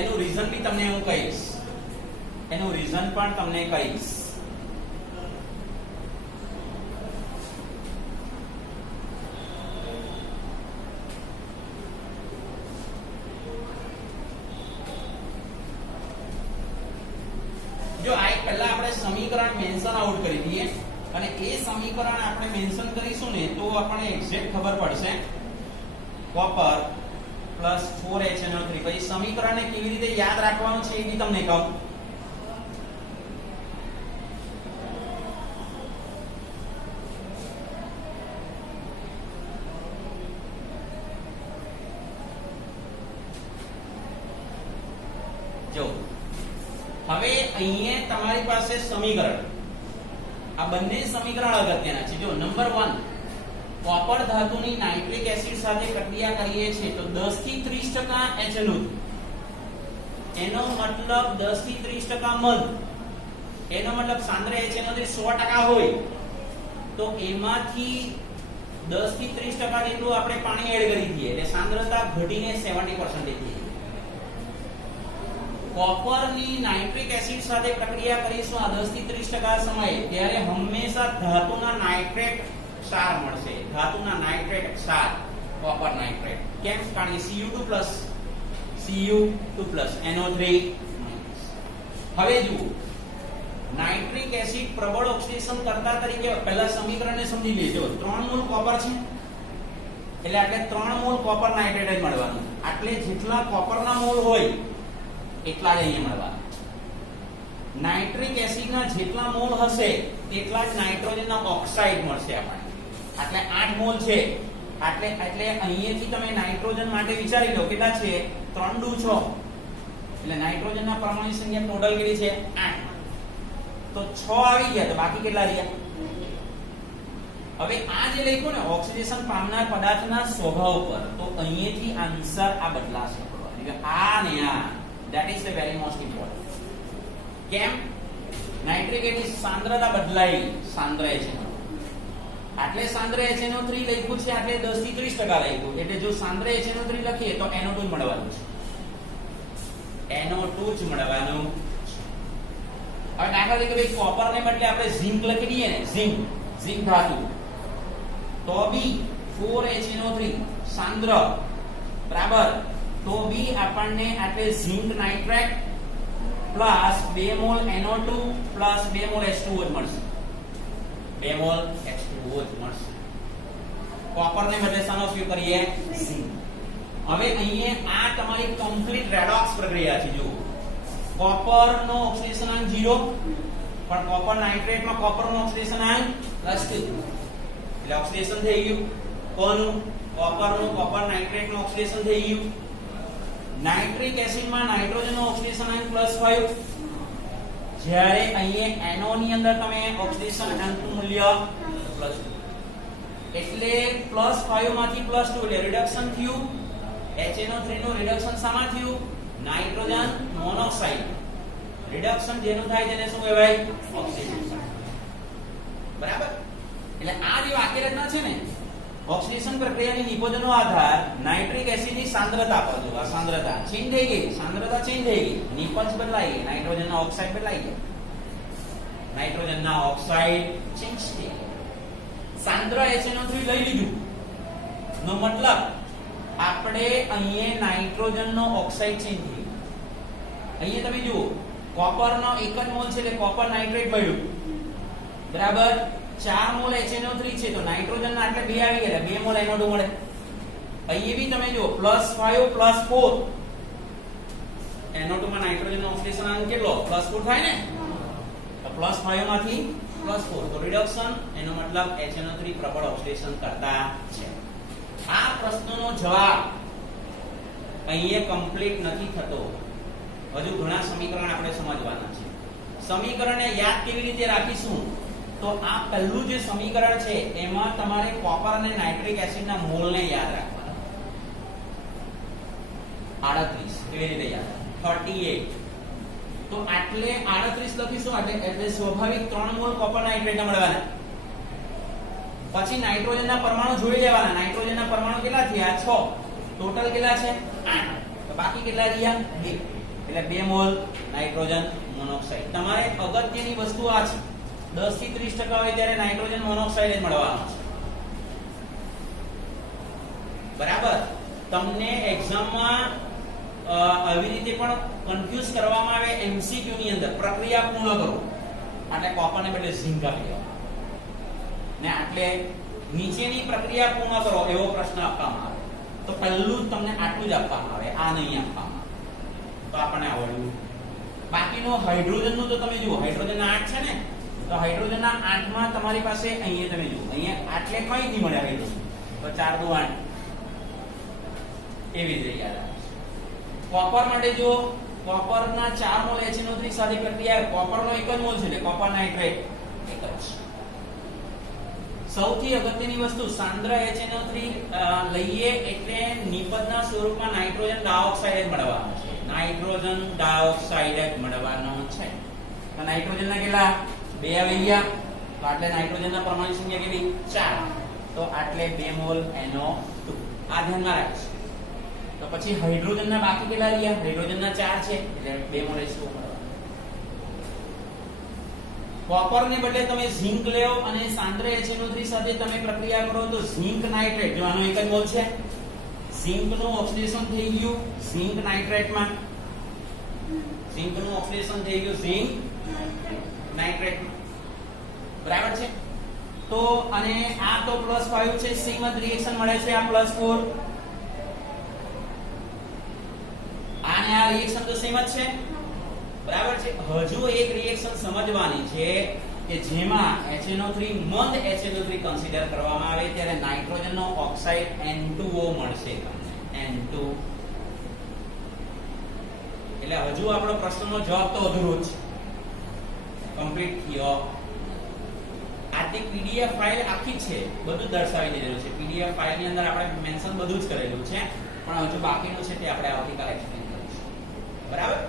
એનું રીઝન બી તમને હું કહીશ. જો આ એક પહેલા આપણે સમીકરણ મેન્શન આઉટ કરી દઈએ અને એ સમીકરણ આપણે મેન્શન કરીશું ને તો આપણને એક્ઝેક્ટ ખબર પડશે. Copper plus 4HNO3. પછી સમીકરણને કેવી રીતે યાદ રાખવાનું છે એ બી તમને કહું. જો હવે અહીંયા તમારી પાસે સમીકરણ, આ બંને સમીકરણ અગત્યના છે. જો નંબર 1, કોપર ધાતુની નાઇટ્રિક એસિડ સાથે પ્રક્રિયા કરીએ છીએ તો 10 થી 30% HNO3, એનો મતલબ 10 થી 30% મધ, એનો મતલબ સાંદ્ર HNO3 100% હોય તો એમાંથી 10 થી 30% જેટલું આપણે પાણી એડ કરી દઈએ એટલે સાંદ્રતા ઘટીને 70% થઈ જાય. કોપરની નાઇટ્રિક એસિડ સાથે પ્રક્રિયા કરીશું આ 10 થી 30% સમયે ત્યારે હંમેશા ધાતુના નાઇટ્રેટ ક્ષાર મળશે. ધાતુના નાઇટ્રેટ ક્ષાર કોપર નાઇટ્રેટ. કેમ? કારણ કે Cu2+ NO3. હવે જુઓ નાઇટ્રિક એસિડ પ્રબળ ઓક્સિડેશન કરતા તરીકે પહેલા સમીકરણને સમજી લેજો. 3 મોલ કોપર છે એટલે આપણે 3 મોલ કોપર નાઇટ્રેટ જ મળવાનું. એટલે જેટલા કોપરના મોલ હોય એટલા જ અહીંયા મળવાના. નાઇટ્રિક એસિડના જેટલા મોલ હશે તેટલા જ નાઇટ્રોજનના ઓક્સાઇડ મળશે આપણને. એટલે 8 મોલ છે. એટલે અહીંયાથી તમે નાઇટ્રોજન માટે વિચારી લો કેટલા છે 3 2 6 એટલે નાઇટ્રોજનના પરમાણુ સંખ્યા ટોટલ કેટલી છે 8. તો 6 આવી ગયા તો બાકી કેટલા રહ્યા? હવે આ જે લખ્યું ને ઓક્સિડેશન પામનાર પદાર્થના સ્વભાવ પર તો અહીંયાથી આન્સર આ બદલાશે. આ ને આ that is the very most important. કેમ? નાઇટ્રિક એસિડ સાંદ્રતા બદલાઈ સાંદ્ર HNO એટલે સાંદ્ર HNO3 લખ્યું છે એટલે 10 થી 30% લખ્યું એટલે જો સાંદ્ર HNO3 લખીએ તો NO2 જ મળવાનું છે. NO2 જ મળવાનું. હવે દાખલા તરીકે ભાઈ કોપર ને બદલે આપણે ઝિંક લખી દઈએ ને ઝિંક ધાતુ તો બી 4HNO3 સાંદ્ર બરાબર તો બી આપણને એટલે zinc nitrate plus 2 mall NO2 plus 2 mall H2O જ મળશે. 2 મોલ H2O જ મળશે. કોપર ને બદલે શાનો ઉપયોગ કરીએ ઝિંક. હવે અહીંયા આ તમારી કમ્પ્લીટ રેડોક્સ પ્રક્રિયા છે. જો કોપર નો ઓક્સિડેશનાંક 0 પણ કોપર નાઇટ્રેટ માં કોપર નો ઓક્સિડેશનાંક +2 એટલે ઓક્સિડેશન થઈ ગયું. કોનું? કોપર નું કોપર નાઇટ્રેટ નું ઓક્સિડેશન થઈ ગયું. નાઇટ્રિક એસિડ માં નાઇટ્રોજન નો ઓક્સિડેશનાંક +5 જ્યારે અહીંયા NO ની અંદર તમે ઓક્સિડેશન અંકનું મૂલ્ય +2 એટલે +5 માંથી +2 એટલે રિડક્શન થયું. HNO3 નું રિડક્શન શામાં થયું? નાઇટ્રોજન મોનોક્સાઇડ રિડક્શન જેનું થાય તેને શું કહેવાય? ઓક્સિડેશન. બરાબર? એટલે આ જે વાક્ય રચના છે ને ઓક્સિડેશન પ્રક્રિયાની નિપજનો આધાર નાઇટ્રિક એસિડની સાંદ્રતા પર જો. આ સાંદ્રતા ચેન્જ થઈ ગઈ. સાંદ્રતા ચેન્જ થઈ ગઈ. નિપજ બદલાઈ ગઈ. નાઇટ્રોજનના ઓક્સાઇડ બદલાઈ ગયા. નાઇટ્રોજનના ઓક્સાઇડ ચેન્જ થઈ ગયા. સાંદ્ર HNO3 લઈ લીધું નો મતલબ આપણે અહીંયા નાઇટ્રોજનનો ઓક્સાઇડ ચેન્જ થઈ ગયો. અહીંયા તમે જુઓ કોપરનો 1 જ મોલ છે એટલે કોપર નાઇટ્રેટ મળ્યું બરાબર. 4 મોલ HNO3 છે તો નાઇટ્રોજનના એટલે 2 આવી ગયા 2 મોલ NO2 મળે. અહીં બી તમે જુઓ +5 +4 NO2 માં નાઇટ્રોજનનો ઓક્સિડેશનાંક કેટલો +4 થાય ને તો +5 માંથી +4 તો રિડક્શન એનો મતલબ HNO3 પ્રબળ ઓક્સિડેશન કરતા છે. આ પ્રશ્નનો જવાબ અહીંયા કમ્પ્લીટ નથી થતો. હજુ ઘણા સમીકરણ આપણે સમજવાના છે. સમીકરણને યાદ કેવી રીતે રાખીશું તો આ પહેલું જે સમીકરણ છે એમાં તમારે કોપર અને નાઇટ્રિક એસિડના મોલને યાદ રાખવાના. 38 કેવી રીતે યાદ? 38 તો આટલે 38 લખીશું એટલે સ્વાભાવિક 3 મોલ કોપર નાઇટ્રેટ મળવાના. પછી નાઇટ્રોજનના પરમાણુ જોડી લેવાના. નાઇટ્રોજનના પરમાણુ કેટલા થયા 6 ટોટલ કેટલા છે 8 તો બાકી કેટલા રહ્યા 2 એટલે 2 મોલ નાઇટ્રોજન મોનોક્સાઇડ. તમારે અગત્યની વસ્તુ આ છે 10 થી 30% હોય ત્યારે નાઇટ્રોજન મોનોક્સાઇડ જ મળવાનો છે. બરાબર? તમને એક્ઝામમાં આવી રીતે પણ કન્ફ્યુઝ કરવામાં આવે MCQ ની અંદર પ્રક્રિયા પૂર્ણ કરો એટલે કોપરને બદલે ઝિંક આપી દેવાનું ને આટલે નીચેની પ્રક્રિયા પૂર્ણ કરો એવો પ્રશ્ન આપવામાં આવે તો પહેલું તમને આટલું જ આપવામાં આવે આ નહીં આપવામાં આવે તો આપણને આવડ્યું. બાકીનો હાઇડ્રોજનનું તો તમે જુઓ હાઇડ્રોજનના 8 છે ને તો હાઇડ્રોજનના 8 માં તમારી પાસે અહીંયા તમે જુઓ અહીંયા આટલે કઈ નહીં મળે હાઇડ્રોજન તો 4 2 8 એવી રીતે યાદ આવે. કોપર માટે જો કોપરના 4 મોલ HNO3 સાથે પ્રક્રિયા કોપરનો 1 જ મોલ છે એટલે કોપર નાઇટ્રેટ 1 જ. સૌથી અગત્યની વસ્તુ સાંદ્ર HNO3 લઈએ એટલે નિપજના સ્વરૂપમાં નાઇટ્રોજન ડાયોક્સાઇડ જ મળવાનો છે. નાઇટ્રોજન ડાયોક્સાઇડ જ મળવાનો છે. તો નાઇટ્રોજનના કેટલા 2 આવી ગયા તો એટલે નાઇટ્રોજનના પરમાણુ સંખ્યા કેટલી 4 તો આટલે 2 મોલ NO2 આ ધ્યાનમાં રાખજો. તો પછી હાઇડ્રોજનના બાકી કેટલા રહ્યા? હાઇડ્રોજનના 4 છે એટલે 2 મોલ H2O મળવા. કોપર ને બદલે તમે ઝિંક લેવો અને સાંદ્ર HNO3 સાથે તમે પ્રક્રિયા કરો તો ઝિંક નાઇટ્રેટ, જો આનો એક જ મોલ છે, ઝિંક નું ઓક્સિડેશન થઈ ગયું ઝિંક નાઇટ્રેટમાં, ઝિંક નું ઓક્સિડેશન થઈ ગયું ઝિંક નાઇટ્રેટમાં, બરાબર છે. તો અને આ તો +5 છે, સેમ જ રિએક્શન મળે છે, આ +4, આને આ રિએક્શન તો સેમ જ છે, બરાબર છે. હજુ એક રિએક્શન સમજવાની છે કે જેમાં HNO3 મંદ HNO3 કન્સિડર કરવામાં આવે ત્યારે નાઇટ્રોજનનો ઓક્સાઇડ N2O મળશે તમને, N2. એટલે હજુ આપણો પ્રશ્નનો જવાબ તો અધૂરો જ છે, કમ્પ્લીટ થયો. આથી PDF ફાઇલ આખી છે, બધું દર્શાવી દીધેલું છે. PDF ફાઇલ ની અંદર આપણે મેન્શન બધું જ કરેલું છે, પણ હજુ બાકીનું છે તે આપણે આવતીકાલે એક્સપ્લેન કરીશું, બરાબર.